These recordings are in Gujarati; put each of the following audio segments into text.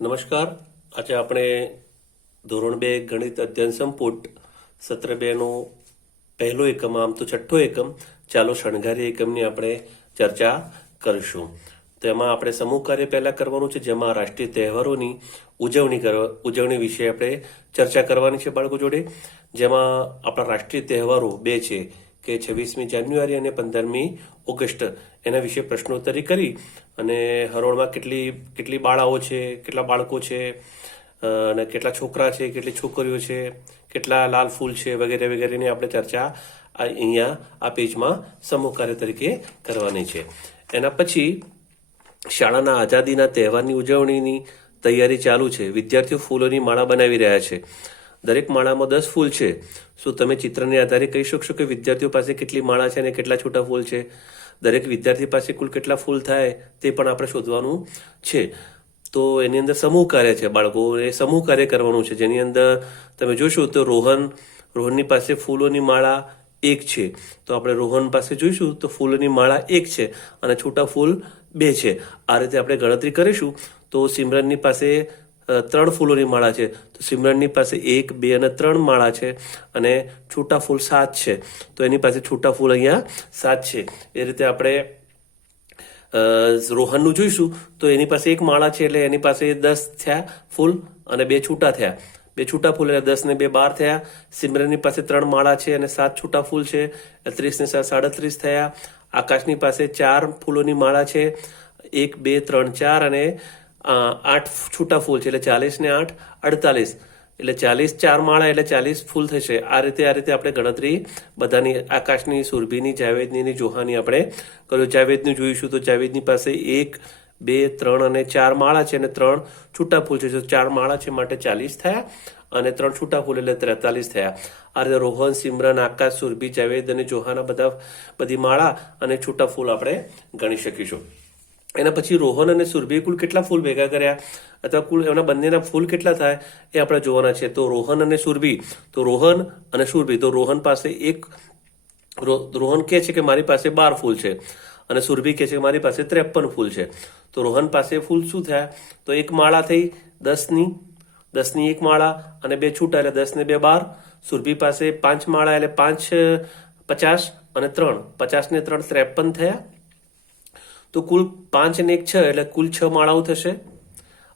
નમસ્કાર. આજે આપણે ધોરણ બે ગણિત અધ્યયન સંપુટ સત્ર બેનો પહેલો એકમ, આમ તો છઠ્ઠો એકમ, ચાલો શણગારી એકમની આપણે ચર્ચા કરીશું. તેમાં આપણે સમૂહ કાર્ય પહેલા કરવાનું છે, જેમાં રાષ્ટ્રીય તહેવારોની ઉજવણી કરવા, ઉજવણી વિશે આપણે ચર્ચા કરવાની છે બાળકો જોડે. જેમાં આપણા રાષ્ટ્રીય તહેવારો બે છે. કે છવ્વીસમી જાન્યુઆરી અને પંદરમી ઓગસ્ટ એના વિશે પ્રશ્નોત્તરી કરી અને હરોળમાં કેટલી કેટલી બાળાઓ છે, કેટલા બાળકો છે અને કેટલા છોકરા છે, કેટલી છોકરીઓ છે, કેટલા લાલ ફૂલ છે વગેરે વગેરેની આપણે ચર્ચા અહીંયા આ પેજમાં સમૂહ કાર્ય તરીકે કરવાની છે. એના પછી શાળાના આઝાદીના તહેવારની ઉજવણીની તૈયારી ચાલુ છે. વિદ્યાર્થીઓ ફૂલોની માળા બનાવી રહ્યા છે. દરેક માળામાં દસ ફૂલ છે. શું તમે ચિત્રને આધારે કહી શકશો કે વિદ્યાર્થીઓ પાસે કેટલી માળા છે અને કેટલા છોટા ફૂલ છે? દરેક વિદ્યાર્થી પાસે કુલ કેટલા ફૂલ થાય તે પણ આપણે શોધવાનું છે. તો એની અંદર સમૂહ કાર્ય છે બાળકો. એ સમૂહ કાર્ય કરવાનું છે. જેની અંદર તમે જોશો તો રોહન, રોહનની પાસે ફૂલોની માળા એક છે. તો આપણે રોહન પાસે જોઈશું તો ફૂલોની માળા એક છે અને છૂટા ફૂલ બે છે. આ રીતે આપણે ગણતરી કરીશું. તો સિમરનની પાસે ત્રણ ફૂલોની માળા છે. તો સિમરનની પાસે એક, બે અને ત્રણ માળા છે અને છૂટા ફૂલ સાત છે. તો એની પાસે છૂટા ફૂલ અહીંયા સાત છે. એ રીતે આપણે રોહનનું જોઈશું. તો એની પાસે એક માળા છે એટલે એની પાસે દસ થયા ફૂલ અને બે છૂટા થયા. બે છૂટા ફૂલ એટલે દસ ને બે બાર થયા. સિમરનની પાસે ત્રણ માળા છે અને સાત છૂટા ફૂલ છે. ત્રીસ ને સાત સાડત્રીસ થયા. આકાશની પાસે ચાર ફૂલોની માળા છે. એક, બે, ત્રણ, ચાર અને આઠ છૂટા ફૂલ છે એટલે ચાલીસ ને આઠ, અડતાલીસ. એટલે ચાલીસ ચાર માળા એટલે ચાલીસ ફૂલ થશે. આ રીતે આ રીતે આપણે ગણતરી બધાની આકાશની, સુરભીની જાવેદની જોહાની આપણે કર્યું. જાવેદની જોઈશું તો જાવેદની પાસે એક, બે, ત્રણ અને ચાર માળા છે અને ત્રણ છૂટા ફૂલ છે. ચાર માળા છે માટે ચાલીસ થયા અને ત્રણ છૂટા ફૂલ એટલે ત્રેતાલીસ થયા. આ રીતે રોહન, સિમરન, આકાશ, સુરભી, જાવેદ અને જોહાના બધા, બધી માળા અને છૂટા ફૂલ આપણે ગણી શકીશું. એના પછી રોહન અને સુરભીએ કુલ કેટલા ફૂલ ભેગા કર્યા? અથવા કુલ એમના બંનેના ફૂલ કેટલા થાય એ આપણે જોવાના છે. તો રોહન અને સુરભી. તો રોહન અને સુરભી. તો રોહન પાસે એક રોહન કહે છે કે મારી પાસે બાર ફૂલ છે અને સુરભી કહે છે કે મારી પાસે ત્રેપન ફૂલ છે. તો રોહન પાસે ફૂલ શું થયા? તો એક માળા થઈ દસની દસની એક માળા અને બે છૂટા એટલે દસ ને બે બાર. સુરભી પાસે પાંચ માળા એટલે પાંચ, પચાસ અને ત્રણ. પચાસ ને ત્રણ ત્રેપન થયા. તો કુલ પાંચ ને એક છ, એટલે કુલ છ માળાઓ થશે.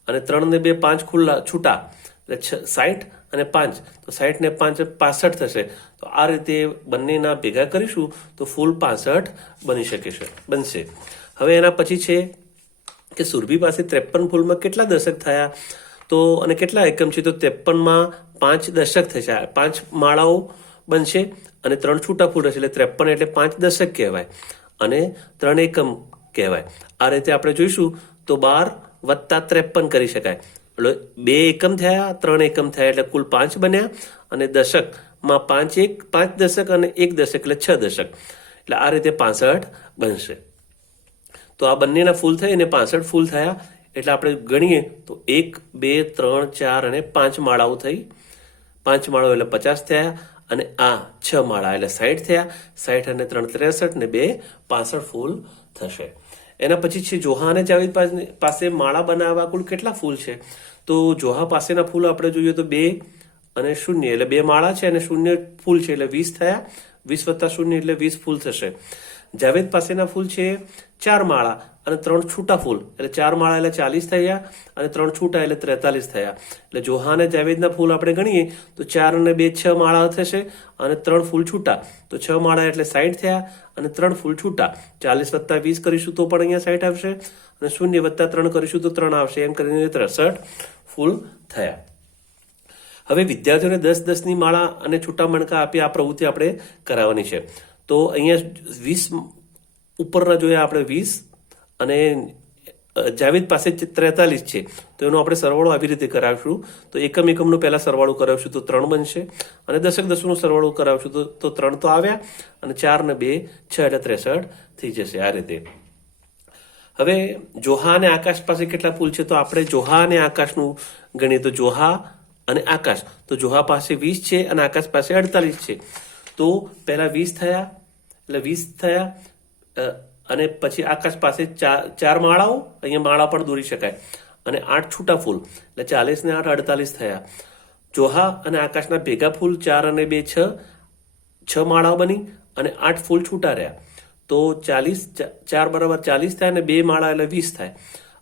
અને ત્રણ ને બે પાંચ ખુલ્લા છૂટા, એટલે છ સાઠ અને પાંચ. તો સાઠ ને પાંચ પાસઠ થશે. તો આ રીતે બંનેના ભેગા કરીશું, તો ફૂલ પાસઠ બની શકે છે, બનશે. હવે એના પછી છે કે સુરભી પાસે ત્રેપન ફૂલમાં કેટલા દશક થયા? તો અને કેટલા એકમ છે? તો ત્રેપનમાં પાંચ દશક થશે. પાંચ માળાઓ બનશે અને ત્રણ છૂટા ફૂલ હશે એટલે ત્રેપન એટલે પાંચ દશક કહેવાય. અને ત્રણ એકમ કહેવાય. આ રીતે આપણે જોઈશું તો બાર વત્તા ત્રેપન કરી શકાય. એટલે બે એકમ થયા, ત્રણ એકમ થયા એટલે કુલ પાંચ બન્યા અને દશકમાં પાંચ એક, પાંચ દશક અને એક દશક એટલે છ દશક. એટલે આ રીતે પાસઠ બનશે. તો આ બંનેના ફૂલ થઈ અને પાસઠ ફૂલ થયા એટલે આપણે ગણીએ તો એક, બે, ત્રણ, ચાર અને પાંચ માળાઓ થઈ. પાંચ માળાઓ એટલે પચાસ થયા અને આ છ માળા એટલે સાઠ થયા. સાઠ અને ત્રણ ત્રેસઠ ને બે પાસઠ ફૂલ થશે. એના પછી છે જોહા અને જાવેદ પાસે- માળા બનાવવા કુલ કેટલા ફૂલ છે? તો જોહા પાસેના ફૂલ આપણે જોઈએ તો બે અને શૂન્ય, એટલે બે માળા છે અને શૂન્ય ફૂલ છે, એટલે વીસ થયા. વીસ વત્તા શૂન્ય એટલે વીસ ફૂલ થશે. જાવેદ પાસેના ફૂલ છે ચાર માળા અને ત્રણ છૂટા ફૂલ. એટલે ચાર માળા એટલે ચાલીસ થયા અને ત્રણ છૂટા એટલે ત્રેતાલીસ થયા. એટલે જોહા અને જાવેદના ફૂલ આપણે ગણીએ તો ચાર અને બે છ માળા થશે અને ત્રણ ફૂલ છૂટા. તો છ માળા એટલે સાઠ થયા અને ત્રણ ફૂલ છૂટા. ચાલીસ વત્તા વીસ કરીશું તો પણ અહીંયા સાઠ આવશે અને શૂન્ય વત્તા ત્રણ કરીશું તો ત્રણ આવશે. એમ કરીને ત્રેસઠ ફૂલ થયા. હવે વિદ્યાર્થીઓને દસ દસની માળા અને છૂટા મણકા આપી આ પ્રવૃત્તિ આપણે કરાવવાની છે. તો અહીંયા વીસ ઉપરના જોઈએ આપણે વીસ અને જાવેદ પાસે ત્રેતાલીસ છે. તો એનો આપણે સરવાળો આવી રીતે કરાવશું. તો એકમ એકમનો પહેલાં સરવાળો કરાવશું તો ત્રણ બનશે અને દશક દસનો સરવાળો કરાવશું તો તો ત્રણ તો આવ્યા અને ચાર ને બે છ એટલે ત્રેસઠ થઈ જશે આ રીતે. હવે જોહા અને આકાશ પાસે કેટલા ફૂલ છે? તો આપણે જોહા અને આકાશનું ગણીએ તો જોહા અને આકાશ. તો જોહા પાસે વીસ છે અને આકાશ પાસે અડતાલીસ છે. તો પહેલા વીસ થયા, એટલે વીસ થયા અને પછી આકાશ પાસે ચાર ચાર માળાઓ, અહીંયા માળા પણ દોરી શકાય. અને આઠ છૂટા ફૂલ, એટલે ચાલીસ ને આઠ અડતાલીસ થયા. જોહા અને આકાશના ભેગા ફૂલ ચાર અને બે છ છ માળાઓ બની અને આઠ ફૂલ છૂટા રહ્યા. તો ચાલીસ ચાર બરાબર ચાલીસ થાય અને બે માળા એટલે વીસ થાય.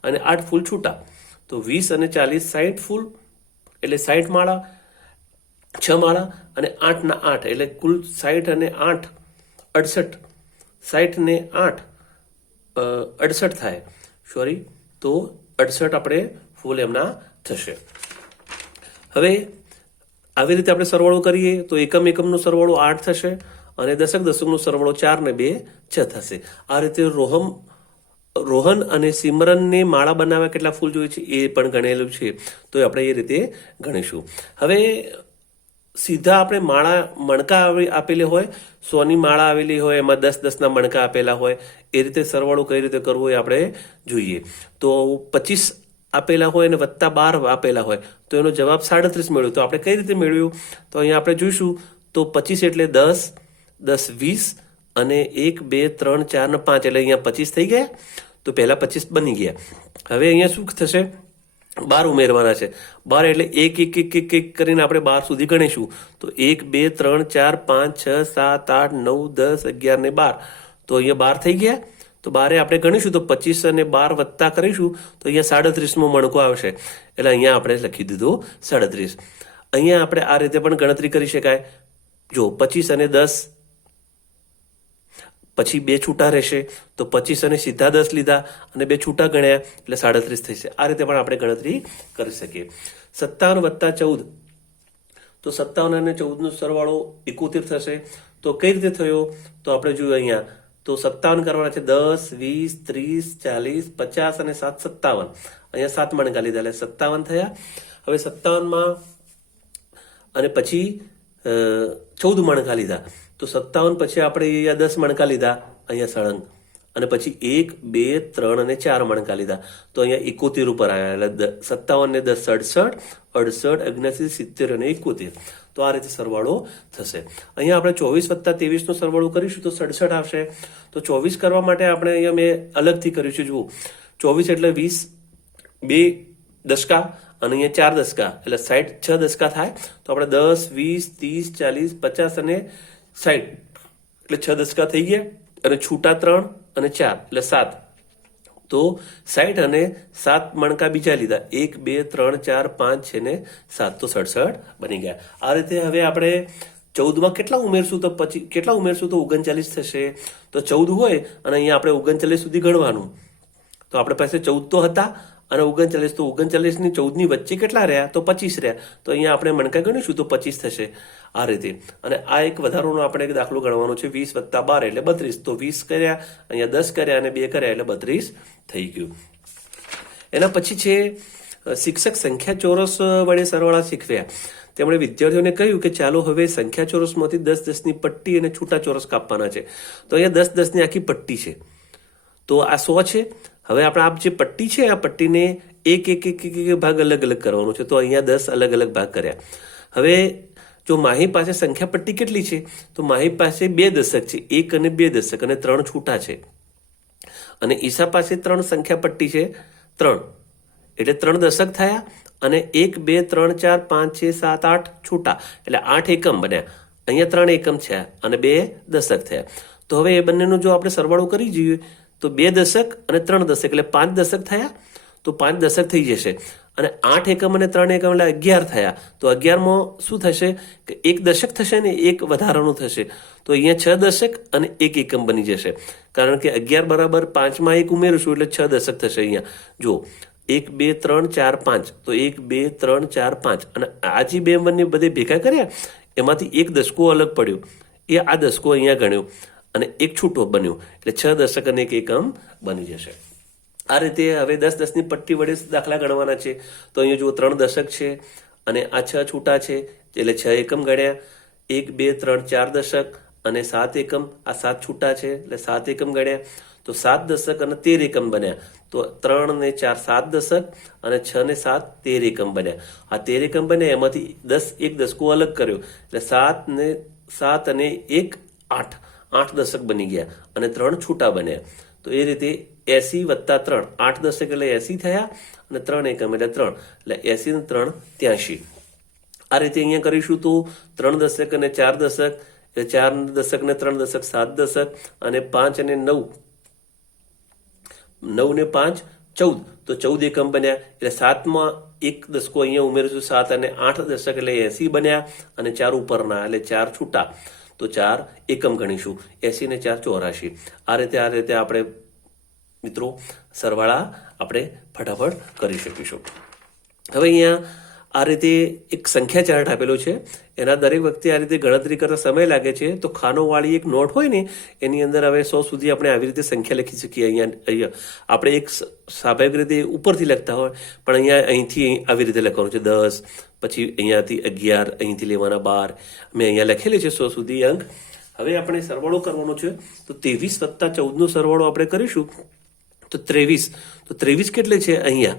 અને આઠ ફૂલ છૂટા. તો વીસ અને ચાલીસ સાઠ ફૂલ, એટલે સાઠ માળા, છ માળા અને આઠના આઠ, એટલે કુલ સાઠ અને આઠ અડસઠ. સાઠ ને આઠ અડસઠ થાય. સોરી તો અડસઠ આપણે ફૂલ એમના થશે. હવે આવી રીતે આપણે સરવાળો કરીએ તો એકમ એકમનો સરવાળો આઠ થશે અને દશક દશકનો સરવાળો ચાર ને બે છ થશે. આ રીતે રોહમ, રોહન અને સિમરનને માળા બનાવવા કેટલા ફૂલ જોઈએ છે એ પણ ગણેલું છે. તો આપણે એ રીતે ગણીશું. હવે સીધા આપણે માળા મણકા આપેલી હોય, સોની માળા આવેલી હોય, એમાં દસ દસના મણકા આપેલા હોય, એ રીતે સરવાળો કઈ રીતે કરવો એ આપણે જોઈએ. તો પચીસ આપેલા હોય અને વત્તા બાર આપેલા હોય, તો એનો જવાબ સાડત્રીસ મેળવ્યો તો આપણે કઈ રીતે મેળવ્યું? તો અહીંયા આપણે જોઈશું. તો પચીસ એટલે દસ દસ વીસ અને એક, બે, ત્રણ, ચાર ને પાંચ, એટલે અહીંયા પચીસ થઈ ગયા. તો પહેલા પચીસ બની ગયા. હવે અહીંયા શું થશે? બાર ઉમેરવાના છે. બાર એટલે એક એક એક એક એક કરીને આપણે બાર સુધી ગણીશું. તો એક, બે, ત્રણ, ચાર, પાંચ, છ, સાત, આઠ, નવ, દસ, અગિયાર ને બાર. તો અહીંયા બાર થઈ ગયા. તો બારે આપણે ગણીશું. તો પચીસ અને બાર વત્તા કરીશું. તો અહીંયા સાડત્રીસમો મણકો આવશે. એટલે અહીંયા આપણે લખી દીધું સાડત્રીસ. અહીંયા આપણે આ રીતે પણ ગણતરી કરી શકાય. જો પચીસ અને દસ પછી બે છૂટા રહેશે, તો પચીસ અને સીધા દસ લીધા અને બે છૂટા ગણ્યા એટલે સાડત્રીસ થશે આ રીતે પણ આપણે ગણતરી કરી શકીએ. સત્તાવન વત્તા ચૌદ. તો સત્તાવન અને ચૌદનો સરવાળો એકોતેર થશે. તો કઈ રીતે થયો? તો આપણે જોયું અહીંયા. તો સત્તાવન કરવાના છે દસ, વીસ, ત્રીસ, ચાલીસ, પચાસ અને સાત, સત્તાવન. અહીંયા સાત મણકા લીધા, એટલે સત્તાવન થયા. હવે સત્તાવનમાં અને પછી ચૌદ મણકા લીધા. તો સત્તાવન પછી આપણે અહીંયા દસ મણકા લીધા, અહીંયા સળંગ. અને પછી એક, બે, ત્રણ અને ચાર મણકા લીધા. તો અહીંયા એકોતેર ઉપર આવ્યા, એટલે સત્તાવન ને દસ સડસઠ અડસઠ અગ્યાસી સિત્તેર અને એકોતેર. તો આ રીતે સરવાળો થશે. અહીંયા આપણે ચોવીસ વત્તા તેવીસનો સરવાળો કરીશું તો સડસઠ આવશે. તો ચોવીસ કરવા માટે આપણે અહીંયા મેં અલગથી કર્યું છે, જુઓ. ચોવીસ એટલે વીસ, બે દશકા અને અહીંયા ચાર દશકા એટલે સાઠ છ દશકા થાય. તો આપણે દસ, વીસ, ત્રીસ, ચાલીસ, પચાસ અને સાઠ એટલે છ દસકા થઈ ગયા અને છૂટા ત્રણ અને ચાર, એટલે સાત. તો સાઠ અને સાત મણકા બીજા લીધા. એક, બે, ત્રણ, ચાર, પાંચ છે ને સાત. તો સડસઠ બની ગયા. આ રીતે હવે આપણે ચૌદમાં કેટલા ઉમેરશું તો પછી કેટલા ઉમેરશું તો ઓગણચાલીસ થશે? તો ચૌદ હોય અને અહીંયા આપણે ઓગણચાલીસ સુધી ગણવાનું. તો આપણે પાસે ચૌદ તો હતા અને ઓગણચાલીસ તો ઓગણચાલીસની ચૌદની વચ્ચે કેટલા રહ્યા? તો પચીસ રહ્યા. તો અહીંયા આપણે મણકા ગણીશું તો પચીસ થશે. આ રીતે. અને આ એક વધારાનો આપણે એક દાખલો ગણવાનો છે, વીસ વત્તા બાર એટલે બત્રીસ. તો વીસ કર્યા, અહીંયા દસ કર્યા અને બે કર્યા એટલે બત્રીસ થઈ ગયું. એના પછી છે શિક્ષક સંખ્યા ચોરસ વડે સરવાળા શીખવ્યા. તેમણે વિદ્યાર્થીઓને કહ્યું કે ચાલો હવે સંખ્યા ચોરસમાંથી દસ દસની પટ્ટી અને છૂટા ચોરસ કાપવાના છે. તો અહીંયા દસ દસની આખી પટ્ટી છે. તો આ સો છે. હવે આપણે આ જે પટ્ટી છે, આ પટ્ટીને એક એક એક એક ભાગ અલગ અલગ કરવાનો છે. તો અહીંયા દસ અલગ અલગ ભાગ કર્યા. હવે જો માહી પાસે સંખ્યા પટ્ટી કેટલી છે? તો માહી પાસે બે દશક છે. એક અને બે દશક અને ત્રણ છૂટા છે. અને ઈશા પાસે ત્રણ સંખ્યા પટ્ટી છે. ત્રણ. એટલે ત્રણ દશક થયા અને એક, બે, ત્રણ, ચાર, પાંચ, છ, સાત, આઠ છૂટા. એટલે આઠ એકમ બન્યા. અહીંયા ત્રણ એકમ છે અને બે દશક થયા. તો હવે એ બંનેનો જો આપણે સરવાળો કરી જોઈએ, તો બે દશક અને ત્રણ દશક. એટલે પાંચ દશક થયા, તો પાંચ દશક થઈ જશે. અને આઠ એકમ અને ત્રણ એકમ એટલે અગિયાર થયા. તો અગિયારમાં શું થશે? કે એક દશક થશે ને એક વધારાનું થશે. તો અહીંયા છ દશક અને એક એકમ બની જશે. કારણ કે અગિયાર બરાબર પાંચમાં એક ઉમેરશું એટલે છ દશક થશે અહીંયા. જો એક, બે, ત્રણ, ચાર, પાંચ. તો એક, બે, ત્રણ, ચાર, પાંચ. અને આ બે બંને બધે ભેગા કર્યા, એમાંથી એક દશકો અલગ પડ્યો. એ આ દશકો અહીંયા ગણ્યો. અને એક છૂટો બન્યો. એટલે છ દશક અને એક એકમ બની જશે. આ રીતે હવે દસ દસની પટ્ટી વડે દાખલા ગણવાના છે. તો અહીંયા જુઓ, ત્રણ દશક છે અને આ છ છૂટા છે, એટલે છ એકમ ગણ્યા. એક, બે, ત્રણ, ચાર દશક અને સાત એકમ. આ સાત છૂટા છે, એટલે સાત એકમ ગણ્યા. તો સાત દશક અને તેર એકમ બન્યા. તો ત્રણ ને ચાર સાત દશક અને છ ને સાત તેર એકમ બન્યા. આ તેર એકમ બન્યા, એમાંથી દસ એક દશકો અલગ કર્યો. એટલે સાત ને સાત અને એક આઠ. આઠ દશક બની ગયા અને ત્રણ છૂટા બન્યા. તો એ રીતે એસી વત્તા ત્રણ. આઠ દશક એટલે એસી થયા અને ત્રણ એકમ એટલે ત્રણ. એટલે એસી ને ત્રણ ત્યાંશી. આ રીતે અહીંયા કરીશું તો ત્રણ દશક અને ચાર દશક ચાર દશક ને ત્રણ દશક સાત દશક અને પાંચ અને નવ. નવ ને પાંચ, ચૌદ. તો ચૌદ એકમ બન્યા. એટલે સાતમાં એક દશકો અહીંયા ઉમેરીશું સાત અને આઠ દશક એટલે એસી બન્યા અને ચાર ઉપરના. એટલે ચાર છૂટા. તો ચાર એકમ ગણીશું. એસી ને ચાર ચોરાશી. આ રીતે આ રીતે આપણે મિત્રો સરવાળા આપણે ફટાફટ કરી શકીશું. હવે અહીંયા આ રીતે એક સંખ્યા ચાર્ટ આપેલો છે. એના દરેક વખતે આ રીતે ગણતરી કરતા સમય લાગે છે, તો ખાનોવાળી એક નોટ હોય ને, એની અંદર હવે સો સુધી આપણે આવી રીતે સંખ્યા લખી શકીએ. અહીંયા અહીંયા આપણે એક સ્વાભાવિક રીતે ઉપરથી લખતા હોય, પણ અહીંયા અહીંથી અહીં આવી રીતે લખવાનું છે. દસ, પછી અહીંયાથી અગિયાર, અહીંથી લેવાના બાર. મેં અહીંયા લખેલી છે સો સુધી અંક. હવે આપણે સરવાળો કરવાનો છે, તો ત્રેવીસ વત્તા ચૌદનો સરવાળો આપણે કરીશું, તો ત્રેવીસ. તો ત્રેવીસ કેટલે છે અહીંયા?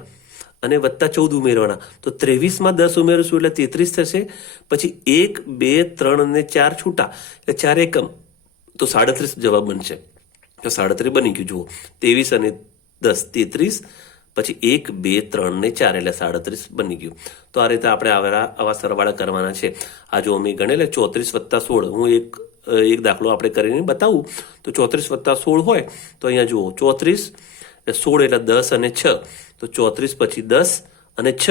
અને વત્તા ચૌદ ઉમેરવાના. તો ત્રેવીસમાં દસ ઉમેરશું એટલે તેત્રીસ થશે. પછી એક, બે, ત્રણ અને ચાર છૂટા. એટલે ચાર એકમ. તો સાડત્રીસ જવાબ બનશે. તો સાડત્રીસ બની ગયું. જુઓ. ત્રેવીસ અને દસ, તેત્રીસ. પછી એક, બે, ત્રણ ને ચાર એટલે સાડત્રીસ બની ગયું. તો આ રીતે આપણે આવા આવા સરવાળા કરવાના છે. આ જો અમે ગણેલે ચોત્રીસ વત્તા સોળ. હું એક એક દાખલો આપણે કરીને બતાવું. તો ચોત્રીસ વત્તા સોળ હોય તો અહીંયા જુઓ. ચોત્રીસ, સોળ એટલે દસ અને છ. તો ચોત્રીસ પછી દસ અને છ.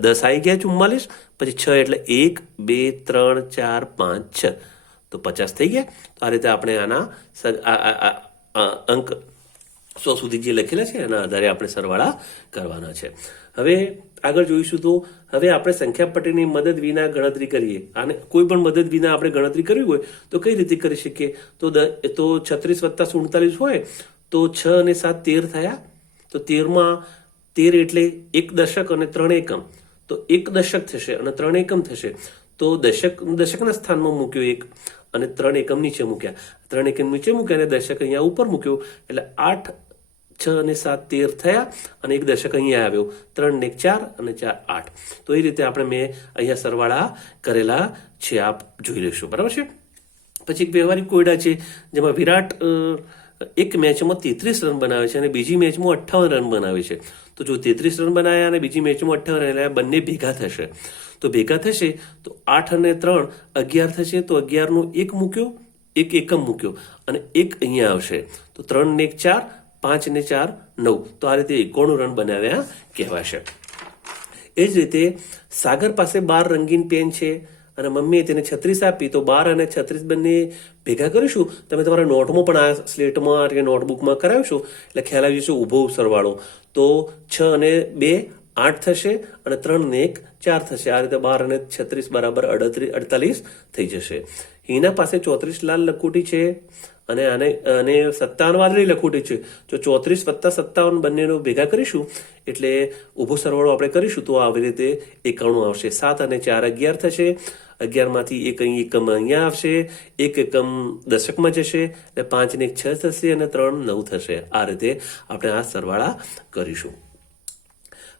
દસ આવી ગયા ચુમ્માલીસ, પછી છ એટલે એક, બે, ત્રણ, ચાર, પાંચ, છ. તો પચાસ થઈ ગયા. તો આ રીતે આપણે આના અંક સો સુધી જે લખેલા છે, એના આધારે આપણે સરવાળા કરવાના છે. હવે આગળ જોઈશું તો, હવે આપણે સંખ્યા પટ્ટીની મદદ વિના ગણતરી કરીએ. અને કોઈ પણ મદદ વિના આપણે ગણતરી કરવી હોય, તો કઈ રીતે કરી શકીએ? તો તો છત્રીસ વત્તા સુડતાલીસ હોય, તો છ અને સાત તેર થયા. તો તેરમાં તેર એટલે એક દશક અને ત્રણ એકમ. તો એક દશક થશે અને ત્રણ એકમ થશે. તો દશક, દશકના સ્થાનમાં મૂક્યો એક અને ત્રણ એકમ નીચે મૂક્યા. ત્રણ એકમ નીચે મૂક્યા અને દશક અહીંયા ઉપર મૂક્યો. એટલે આઠ, છ અને સાત તેર થયા અને એક દશક અહીંયા આવ્યો. ત્રણ ને ચાર અને ચાર આઠ. તો એ રીતે આપણે મેં અહીંયા સરવાળા કરેલા છે. આપ જોઈ લેશો. બરાબર છે? પછી એક વ્યવહારિક કોયડા છે, જેમાં વિરાટ એક મેચમાં તેત્રીસ રન બનાવે છે અને બીજી મેચમાં અઠ્ઠાવન રન બનાવે છે. તો જો તેત્રીસ રન બનાવ્યા અને બીજી મેચમાં અઠ્ઠાવન એટલે બંને ભેગા થશે. તો ભેગા થશે, તો આઠ અને ત્રણ અગિયાર થશે, તો અગિયારનો એક મૂક્યો, એક એકમ મૂક્યો અને એક અહીંયા આવશે. તો ત્રણ ને એક ચાર, પાંચ ને ચાર, નવ. તો આ રીતે એકોણું રન બનાવ્યા કહેવાશે. એ જ રીતે સાગર પાસે બાર રંગીન પેન છે. અને મમ્મીએ તેને છત્રીસ આપી, તો બાર અને છત્રીસ બંને ભેગા કરીશું. તમે તમારા નોટમાં પણ આ સ્લેટમાં કે નોટબુકમાં કરાવશો, એટલે ખ્યાલ આવી જશે ઊભો સરવાળો. તો છ અને બે આઠ થશે અને ત્રણ ને એક ચાર થશે. આ રીતે બાર અને છત્રીસ બરાબર અડત્રીસ અડતાલીસ થઈ જશે. હિના પાસે ચોત્રીસ લાલ લકુટી છે. અને આને અને સત્તાવન વાદળી લખોટી છે. જો ચોત્રીસ વત્તા સત્તાવન બંનેનો ભેગા કરીશું, એટલે ઊભો સરવાળો આપણે કરીશું, તો આવી રીતે એકાણું આવશે. સાત અને ચાર અગિયાર થશે. અગિયારમાંથી એક અહીં એકમ અહીંયા આવશે. એક એકમ દશકમાં જશે. એટલે પાંચને એક છ થશે અને ત્રણ નવ થશે. આ રીતે આપણે આ સરવાળા કરીશું.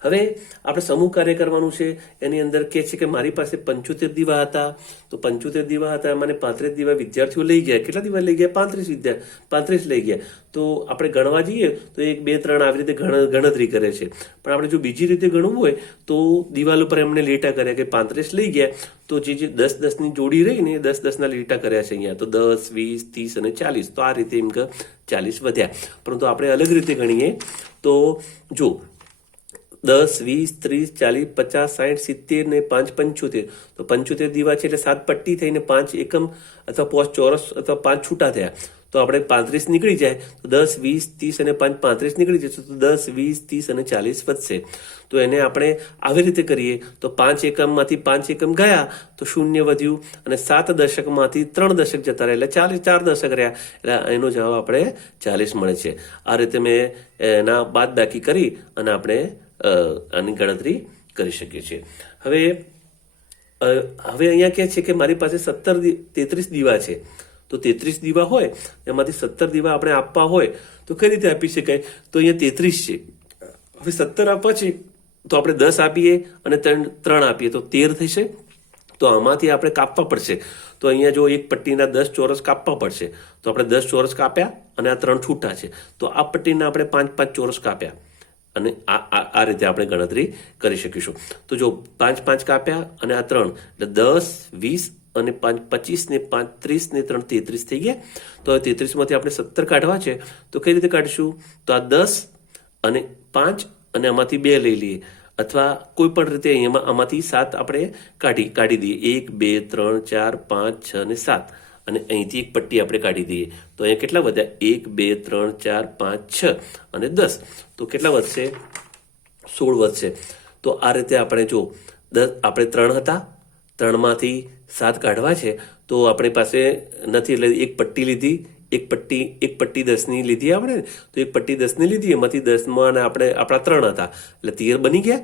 હવે આપણે સમૂહ કાર્ય કરવાનું છે, એની અંદર કે છે કે મારી પાસે પંચોતેર દીવા હતા. તો પંચોતેર દીવા હતા, મને પાંત્રીસ દીવા વિદ્યાર્થીઓ લઈ ગયા. કેટલા દીવા લઈ ગયા? પાંત્રીસ વિદ્યાર્થી પાંત્રીસ લઈ ગયા. તો આપણે ગણવા જઈએ, તો એક, બે, ત્રણ આવી રીતે ગણ- ગણતરી કરે છે. પણ આપણે જો બીજી રીતે ગણવું હોય, તો દિવાલ ઉપર એમને લીટા કર્યા કે પાંત્રીસ લઈ ગયા. તો જે જે દસ, દસની જોડી રહી ને એ દસ, દસના લીટા કર્યા છે અહીંયા. તો દસ, વીસ, ત્રીસ અને ચાલીસ. તો આ રીતે એમ કે ચાલીસ વધ્યા. પરંતુ આપણે અલગ રીતે ગણીએ. તો જો દસ, વીસ, ત્રીસ, ચાલીસ, પચાસ સાઠ સિત્તેર ને પાંચ, પંચોતેર. તો પંચોતેર દીવા છે એટલે સાત પટ્ટી થઈને પાંચ એકમ અથવા પાંચ ચોરસ અથવા પાંચ છૂટા થયા. તો આપણે પાંત્રીસ નીકળી જાય. તો દસ, વીસ, ત્રીસ અને પાંચ પાંત્રીસ નીકળી જશે. તો દસ, વીસ, ત્રીસ અને ચાલીસ વધશે. તો એને આપણે આવી રીતે કરીએ. તો પાંચ એકમમાંથી પાંચ એકમ ગયા તો શૂન્ય વધ્યું અને સાત દશકમાંથી ત્રણ દશક જતા રહ્યા. એટલે ચાલીસ, ચાર દશક રહ્યા. એટલે એનો જવાબ આપણે ચાલીસ મળે છે. આ રીતે મેં એના બાદ બાકી કરી અને આપણે આની ગણતરી કરી શકીએ છીએ. હવે હવે અહીંયા કહે છે કે મારી પાસે સત્તર તેત્રીસ દીવા છે. તો તેત્રીસ દીવા હોય, એમાંથી સત્તર દીવા આપણે આપવા હોય, તો કઈ રીતે આપી શકાય? તો અહીંયા તેત્રીસ છે. હવે સત્તર આપવા છે, તો આપણે દસ આપીએ અને ત્રણ ત્રણ આપીએ. તો તેર થશે. તો આમાંથી આપણે કાપવા પડશે. તો અહીંયા જો એક પટ્ટીના દસ ચોરસ કાપવા પડશે, તો આપણે દસ ચોરસ કાપ્યા અને આ ત્રણ છૂટા છે. તો આ પટ્ટીના આપણે પાંચ પાંચ ચોરસ કાપ્યા. અને આ આ રીતે આપણે ગણતરી કરી શકીશું. તો જો પાંચ પાંચ કાપ્યા અને આ ત્રણ, એટલે દસ, વીસ અને પાંચ પચીસ ને પાંચ ત્રીસ ને ત્રણ તેત્રીસ થઈ ગયા. તો તેત્રીસમાંથી આપણે સત્તર કાઢવા છે. તો કઈ રીતે કાઢીશું? તો આ દસ અને પાંચ અને આમાંથી બે લઈ લઈએ. અથવા કોઈ પણ રીતે અહીંયામાં આમાંથી સાત આપણે કાઢી કાઢી દઈએ. એક, બે, ત્રણ, ચાર, પાંચ, છ અને સાત. અને અહીંથી એક પટ્ટી આપણે કાઢી દઈએ. તો અહીંયા કેટલા વધ્યા? એક, બે, ત્રણ, ચાર, પાંચ, છ અને દસ. તો કેટલા વધશે? સોળ વધશે. તો આ રીતે આપણે જો દસ, આપણે ત્રણ હતા. ત્રણમાંથી સાત કાઢવા છે. તો આપણી પાસે નથી એટલે એક પટ્ટી લીધી. એક પટ્ટી એક પટ્ટી દસની લીધી આપણે. તો એક પટ્ટી દસની લીધી. એમાંથી દસમાં આપણે, આપણા ત્રણ હતા. એટલે તેર બની ગયા.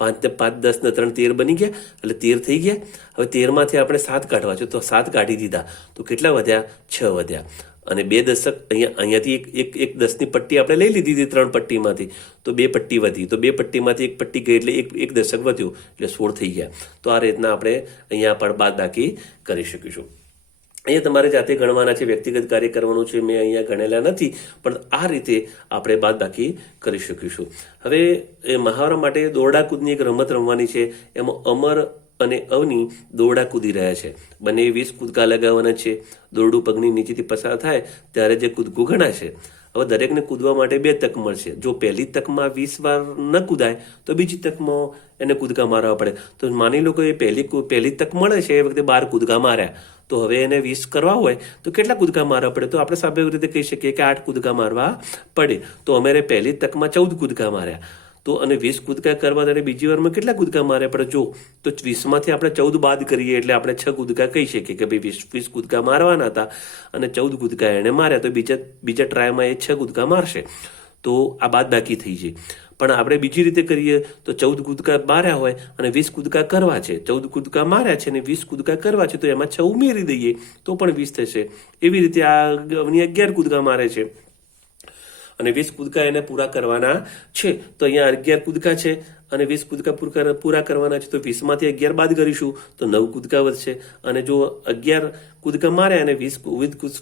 પાંચ ને પાંચ, દસ ને ત્રણ તેર બની ગયા એટલે તેર થઈ ગયા. હવે તેરમાંથી આપણે સાત કાઢવા છે. તો સાત કાઢી દીધા. તો કેટલા વધ્યા? છ વધ્યા. અને બે દશક અહીંયા, અહીંયાથી એક એક એક દસની પટ્ટી આપણે લઈ લીધી હતી ત્રણ પટ્ટીમાંથી. તો બે પટ્ટી વધી. તો બે પટ્ટીમાંથી એક પટ્ટી ગઈ એટલે એક એક દશક વધ્યું. એટલે સોળ થઈ ગયા. તો આ રીતના આપણે અહીંયા પણ બાદ બાકી કરી શકીશું. અહીંયા તમારે જાતે ગણવાના છે, વ્યક્તિગત કાર્ય કરવાનું છે, મેં અહીંયા ગણેલા નથી, પણ આ રીતે આપણે બાદ બાકી કરી શકીશું. હવે એ મહાવરા માટે દોરડા કૂદની એક રમત રમવાની છે, એમાં અમર અને અવની દોરડા કૂદી રહ્યા છે. બંને વીસ કૂદકા લગાવવાના છે, દોરડું પગની નીચેથી પસાર થાય, ત્યારે જે કૂદકું ગણાશે હવે દરેકને કૂદવા માટે બે તક મળશે. જો પહેલી તકમાં વીસ વાર ન કૂદાય, તો બીજી તકમાં એને કૂદકા મારવા પડે. તો માની લો કે એ પહેલી પહેલી તક મળે છે, એ વખતે બાર કૂદકા માર્યા. તો હવે એને વીસ કરવા હોય તો કેટલા કૂદકા મારવા પડે? તો આપણે સ્વાભાવિક રીતે કહી શકીએ કે આઠ કૂદકા મારવા પડે. તો અમારે પહેલી તકમાં ચૌદ કૂદકા માર્યા. તો અને વીસ કૂદકા કરવા ત્યારે બીજી વારમાં કેટલા કૂદકા માર્યા પડે? જો, તો વીસમાંથી આપણે ચૌદ બાદ કરીએ એટલે આપણે છ કૂદકા કહી શકીએ કે ભાઈ વીસ વીસ કૂદકા મારવાના હતા અને ચૌદ કૂદકા એણે માર્યા. તો બીજા બીજા ટ્રાયમાં એ છ કૂદકા મારશે. તો આ બાદ બાકી થઈ જાય પણ આપણે બીજી રીતે કરીએ તો ચૌદ કૂદકા માર્યા હોય અને વીસ કૂદકા કરવા છે. ચૌદ કૂદકા માર્યા છે અને વીસ કૂદકા કરવા છે તો એમાં છ ઉમેરી દઈએ તો પણ વીસ થશે. એવી રીતે આ અવની અગિયાર કૂદકા મારે છે. અને વીસ કૂદકા એને પૂરા કરવાના છે. તો અહીંયા અગિયાર કૂદકા છે. અને વીસ કૂદકા પૂરા પૂરા કરવાના છે તો વીસમાંથી અગિયાર બાદ કરીશું તો નવ કૂદકા વધશે. અને જો અગિયાર કૂદકા માર્યા અને વીસ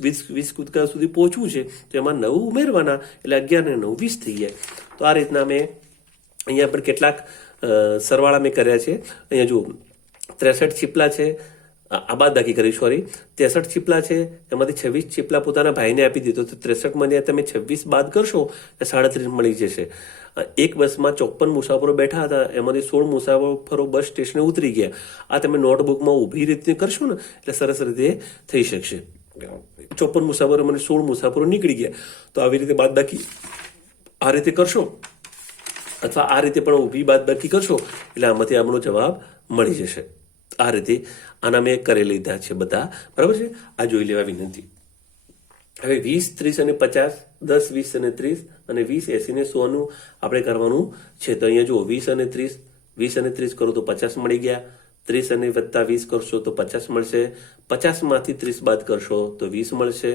વીસ વીસ કૂદકા સુધી પહોંચવું છે, તો એમાં નવ ઉમેરવાના, એટલે અગિયાર ને નવ વીસ થઈ જાય. તો આ રીતના મેં અહીંયા પણ કેટલાક સરવાળા મેં કર્યા છે. અહીંયા જુઓ, ત્રેસઠ છીપલા છે આ આ કરી સોરી ત્રેસઠ ચીપલા છે, એમાંથી છવ્વીસ ચીપલા પોતાના ભાઈને આપી દીધો. તો ત્રેસઠમાંથી તમે છવ્વીસ બાદ કરશો એટલે સાડત્રીસ મળી જશે. એક બસમાં ચોપન મુસાફરો બેઠા હતા, એમાંથી સોળ મુસાફરો બસ સ્ટેશને ઉતરી ગયા. આ તમે નોટબુકમાં ઊભી રીતે કરશો ને, એટલે સરસ રીતે થઈ શકશે. ચોપન મુસાફરો મને સોળ મુસાફરો નીકળી ગયા. તો આવી રીતે બાદબાકી આ રીતે કરશો, અથવા આ રીતે પણ ઊભી બાદબાકી કરશો, એટલે આમાંથી આપણો જવાબ મળી જશે. આ રીતે આના મેં કરી લીધા છે બધા. બરાબર છે? આ જોઈ લેવા વિનંતી. હવે વીસ, ત્રીસ અને પચાસ, દસ, વીસ અને ત્રીસ અને વીસ, એસી ને સોનું આપણે કરવાનું છે. તો અહીંયા જુઓ, વીસ અને ત્રીસ, વીસ અને ત્રીસ કરો તો પચાસ મળી ગયા. ત્રીસ અને વત્તા વીસ કરશો તો પચાસ મળશે. પચાસમાંથી ત્રીસ બાદ કરશો તો વીસ મળશે.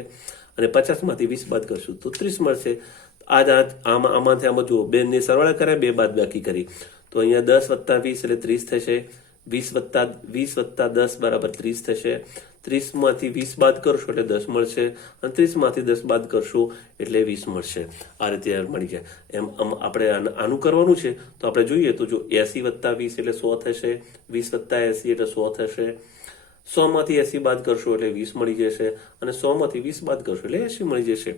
અને પચાસમાંથી વીસ બાદ કરશો તો ત્રીસ મળશે. આ જ આમાં આમાંથી આમાં જુઓ. બેનની સરવાળા કર્યા, બે બાદ બાકી કરી. તો અહીંયા દસ વત્તા વીસ એટલે ત્રીસ થશે. વીસ વત્તા વીસ વત્તા દસ બરાબર ત્રીસ થશે. ત્રીસમાંથી વીસ બાદ કરશો એટલે દસ મળશે અને ત્રીસમાંથી દસ બાદ કરશો એટલે વીસ મળશે. આ રીતે મળી જાય. એમ આમ આપણે આન- કરવાનું છે તો આપણે જોઈએ તો જો એસી વત્તા વીસ એટલે સો થશે, વીસ વત્તા એસી એટલે સો થશે. સો માંથી એસી બાદ કરશો એટલે વીસ મળી જશે અને સો માંથી વીસ બાદ કરશો એટલે એસી મળી જશે.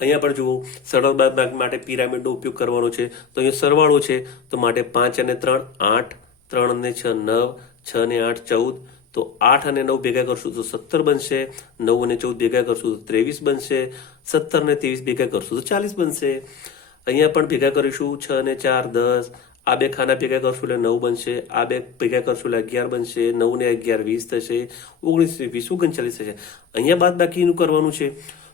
અહીંયા પણ જુઓ, સરળ બાદ માટે પિરામિડનો ઉપયોગ કરવાનો છે. તો અહીંયા સરવાળો છે તો માટે પાંચ અને ત્રણ આઠ ત્રણ ને છ, નવ, છ ને આઠ, ચૌદ. તો આઠ અને નવ ભેગા કરશું તો સત્તર બનશે. નવ અને ચૌદ ભેગા કરશું તો ત્રેવીસ બનશે. સત્તર ને ત્રેવીસ ભેગા કરશું તો ચાલીસ બનશે. અહીંયા પણ ભેગા કરીશું. છ અને ચાર, દસ. આ બે ખાના ભેગા કરશું એટલે નવ બનશે. આ બે ભેગા કરશું એટલે અગિયાર બનશે. નવ ને અગિયાર, વીસ થશે. ઓગણીસ વીસ, ઓગણચાલીસ થશે. અહીંયા બાદ બાકીનું કરવાનું છે.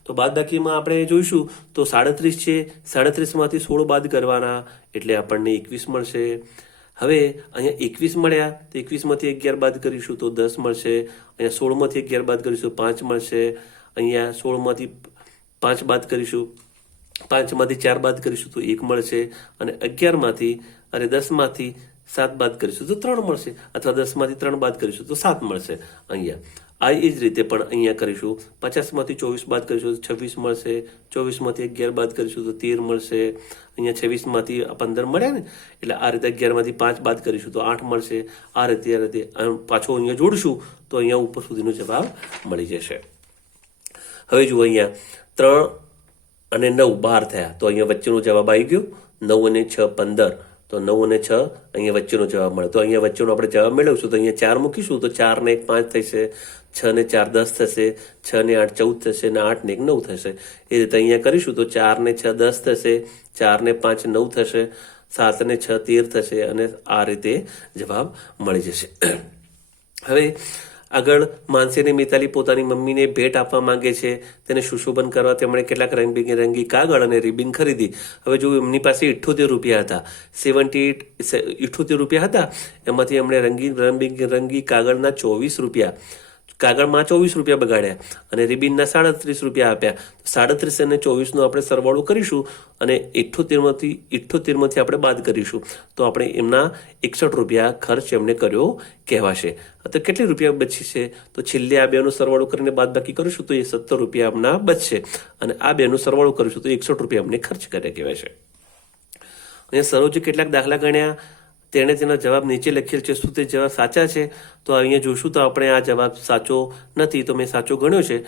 તો બાદ બાકીમાં આપણે જોઈશું તો સાડત્રીસ છે. સાડત્રીસમાંથી સોળ બાદ કરવાના એટલે આપણને એકવીસ મળશે. હવે અહીંયા એકવીસ મળ્યા તો એકવીસમાંથી અગિયાર બાદ કરીશું તો દસ મળશે. અહીંયા સોળમાંથી અગિયાર બાદ કરીશું પાંચ મળશે. અહીંયા સોળમાંથી પાંચ બાદ કરીશું. પાંચમાંથી ચાર બાદ કરીશું તો એક મળશે. અને અગિયારમાંથી અને દસમાંથી સાત બાદ કરીશું તો ત્રણ મળશે. અથવા દસમાંથી ત્રણ બાદ કરીશું તો સાત મળશે અહીંયા. આ એ જ રીતે પણ અહીંયા કરીશું. પચાસમાંથી ચોવીસ બાદ કરીશું તો છવ્વીસ મળશે. ચોવીસમાંથી અગિયાર બાદ કરીશું તો તેર મળશે. અહીંયા છવ્વીસમાંથી પંદર મળ્યા ને? એટલે આ રીતે અગિયારમાંથી પાંચ બાદ કરીશું તો આઠ મળશે. આ રીતે આ રીતે પાછો અહીંયા જોડશું તો અહીંયા ઉપર સુધીનો જવાબ મળી જશે. હવે જુઓ અહીંયા ત્રણ અને નવ બાર થયા. તો અહીંયા વચ્ચેનો જવાબ આવી ગયો. નવ અને છ પંદર. તો નવ અને છ, અહીંયા વચ્ચેનો જવાબ મળે. તો અહીંયા વચ્ચેનો આપણે જવાબ મેળવશું. તો અહીંયા ચાર મૂકીશું. તો ચાર ને એક પાંચ થશે. છ ને ચાર દસ થશે. છ ને આઠ ચૌદ થશે ને આઠ ને એક નવ થશે. એ રીતે અહીંયા કરીશું તો ચાર ને છ દસ થશે. ચાર ને પાંચ નવ થશે. સાત ને છ તેર થશે અને આ રીતે જવાબ મળી જશે. હવે આગળ માનસી મિતાલી પોતાની મમ્મીને ભેટ આપવા માંગે છે. તેને સુશોભન કરવા તેમણે કેટલાક રંગબેરંગી કાગળ અને રિબિન ખરીદી. હવે જો એમની પાસે ઇઠ્ઠોતેર રૂપિયા હતા. સેવન્ટી ઇઠ્ઠોતેર રૂપિયા હતા. એમાંથી એમણે રંગી રંગબેરંગી કાગળના ચોવીસ રૂપિયા. કાગળમાં ચોવીસ રૂપિયા બગાડ્યા અને રિબિનના સાડત્રીસ રૂપિયા આપ્યા. સાડત્રીસ અને ચોવીસનો આપણે સરવાળો કરીશું અને ઇઠ્ઠોતેરમાંથી ઇઠ્ઠોતેરમાંથી આપણે બાદ કરીશું. તો આપણે એમના એકસઠ રૂપિયા ખર્ચ એમને કર્યો કહેવાશે. તો કેટલી રૂપિયા બચી છે? તો છેલ્લે આ બેનો સરવાળો કરીને બાદ બાકી કરીશું તો એ સત્તર રૂપિયા આપણા બચશે. અને આ બેનો સરવાળો કરીશું તો એકસઠ રૂપિયા અમને ખર્ચ કર્યા કહેવાય છે અહીંયા સરોજે કેટલાક દાખલા ગણ્યા. તેણે તેના જવાબ નીચે લખેલ છે, શું તે જવાબ સાચા છે? તો અહીંયા જોશું તો આપણે આ જવાબ સાચો નથી, તો મેં સાચો ગણ્યો છે.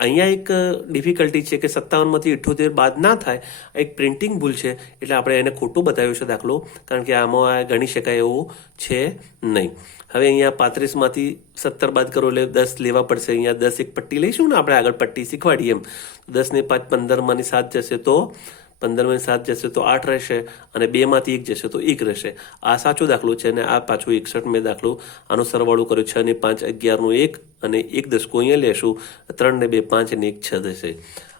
અહીંયા એક ડિફિકલ્ટી છે કે સત્તાવનમાંથી ઇઠ્ઠોતેર બાદ ના થાય એક પ્રિન્ટિંગ ભૂલ છે, એટલે આપણે એને ખોટું બતાવ્યું છે દાખલો, કારણ કે આમાં આ ગણી શકાય એવું છે નહીં. હવે અહીંયા પાંત્રીસમાંથી સત્તર બાદ કરો, એટલે દસ લેવા પડશે, અહીંયા દસ એક પટ્ટી લઈશું ને આપણે આગળ પટ્ટી શીખવાડીએ એમ. દસ ને પાંચ પંદરમાંની સાત જશે તો પંદરમાંથી સાત જશે તો આઠ રહેશે અને બેમાંથી એક જશે તો એક રહેશે. આ સાચો દાખલો છે અને આ પાછું એકસઠ મેં દાખલો આનો સરવાળો કર્યો છ ને પાંચ અગિયારનું એક અને એક દસકો અહીંયા લેશું. ત્રણ ને બે પાંચ અને એક છ થશે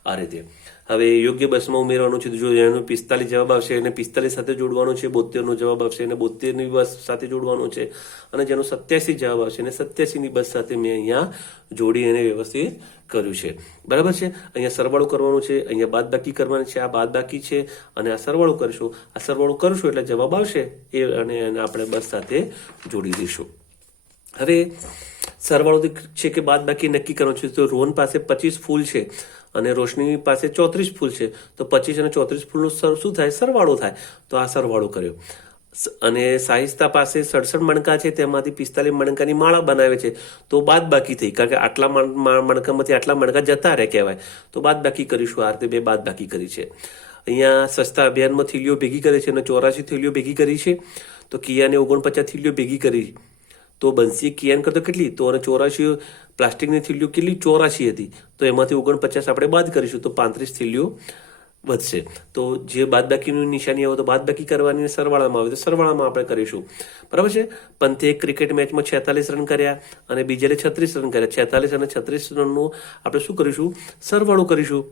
આ રીતે. હવે યોગ્ય બસમાં ઉમેરવાનું છે, તો જો એનો પિસ્તાલીસ જવાબ આવશે, એને પિસ્તાલીસ સાથે જોડવાનો છે, બોતેરનો જવાબ આવશે, એને બોતેરની બસ સાથે જોડવાનો છે, અને જેનો સત્યાસી જવાબ આવશે, એને સત્યાસીની બસ સાથે મેં અહીંયા જોડી એને વ્યવસ્થિત કર્યું છે. બરાબર છે? અહીંયા સરવાળો કરવાનું છે, અહીંયા બાદબાકી કરવાની છે, આ બાદબાકી છે, અને આ સરવાળો કરશું. આ સરવાળો કરશું એટલે જવાબ આવશે, એ અને એને આપણે બસ સાથે જોડી દઈશું. હવે સરવાળો છે કે બાદ બાકી નક્કી કરવાનું છે, તો રોહન પાસે પચીસ ફૂલ છે. અને રોશની પાસે ચોત્રીસ ફૂલ છે. તો પચીસ અને ચોત્રીસ ફૂલનો શું થાય? સરવાળો થાય. તો આ સરવાળો કર્યો. અને સાહિસ્તા પાસે સડસઠ મણકા છે, તેમાંથી પિસ્તાલીસ મણકાની માળા બનાવે છે. તો બાદ બાકી થઈ, કારણ કે આટલા મણ- મણ- મણકામાંથી આટલા મણકા જતા રહે કહેવાય. તો બાદ બાકી કરીશું, આ રીતે બે બાદ બાકી કરી છે. અહીંયા સસ્તા અભિયાનમાં થેલીઓ ભેગી કરી છે અને ચોરાસી થેલીઓ ભેગી કરી છે. તો કિયાને ઓગણપચાસ થેલીઓ ભેગી કરી તો બંસી કિયાન કરતો કેટલી? તો અને ચોરાશી પ્લાસ્ટિકની થેલીઓ કેટલી? ચોરાશી હતી. તો એમાંથી ઓગણપચાસ આપણે બાદ કરીશું, તો પાંત્રીસ થેલીઓ વધશે. તો જે બાદબાકીની નિશાની આવે તો બાદબાકી કરવાની સરવાળામાં આવે તો સરવાળામાં આપણે કરીશું. બરાબર છે? પંતે ક્રિકેટ મેચમાં છેતાલીસ રન કર્યા અને બીજેલે છત્રીસ રન કર્યા. છેતાલીસ અને છત્રીસ રનનું આપણે શું કરીશું? સરવાળો કરીશું.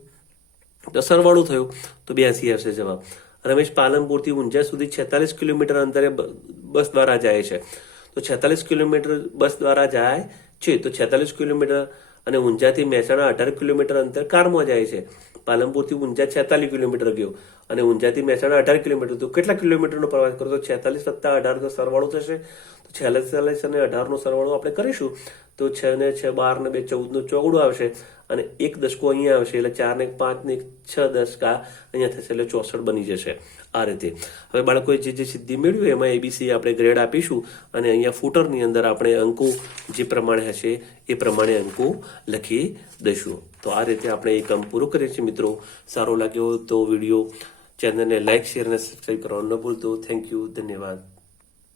તો સરવાળું થયું તો બ્યાસી આવશે જવાબ. રમેશ પાલનપુરથી ઊંઝા સુધી છેતાલીસ કિલોમીટર અંતરે બસ દ્વારા જાય છે. તો છેતાલીસ કિલોમીટર બસ દ્વારા જાય છે. તો છેતાલીસ કિલોમીટર અને ઊંઝાથી મહેસાણા અઢાર કિલોમીટર અંતર કારમાં જાય છે. પાલનપુરથી ઊંઝા છેતાલીસ કિલોમીટર ગયો. અને ઊંઝાથી મહેસાણા અઢાર કિલોમીટર. તો કેટલા કિલોમીટરનો પ્રવાસ કરો તો છેતાલીસ વત્તા અઢાર તો સરવાળો થશે? તો છેતાલીસ અને અઢારનો સરવાળો આપણે કરીશું. તો છ ને છ, બાર ને બે, ચૌદનો ચોગડો આવશે. અને એક દશકો અહીંયા આવશે. એટલે ચાર ને પાંચ ને છ દશકા અહીંયા થશે. એટલે ચોસઠ બની જશે આ રીતે. હવે બાળકોએ જે જે સિદ્ધિ મેળવી એમાં એબીસી આપણે ગ્રેડ આપીશું. અને અહીંયા ફૂટરની અંદર આપણે અંકો જે પ્રમાણે હશે એ પ્રમાણે અંકો લખી દઈશું. તો આ રીતે આપણે એ કામ પૂરું કરીએ છીએ મિત્રો. સારો લાગ્યો તો વીડિયો ચેનલને લાઇક શેર અને સબસ્ક્રાઈબ કરવાનું ન ભૂલતો. થેન્ક યુ ધન્યવાદ.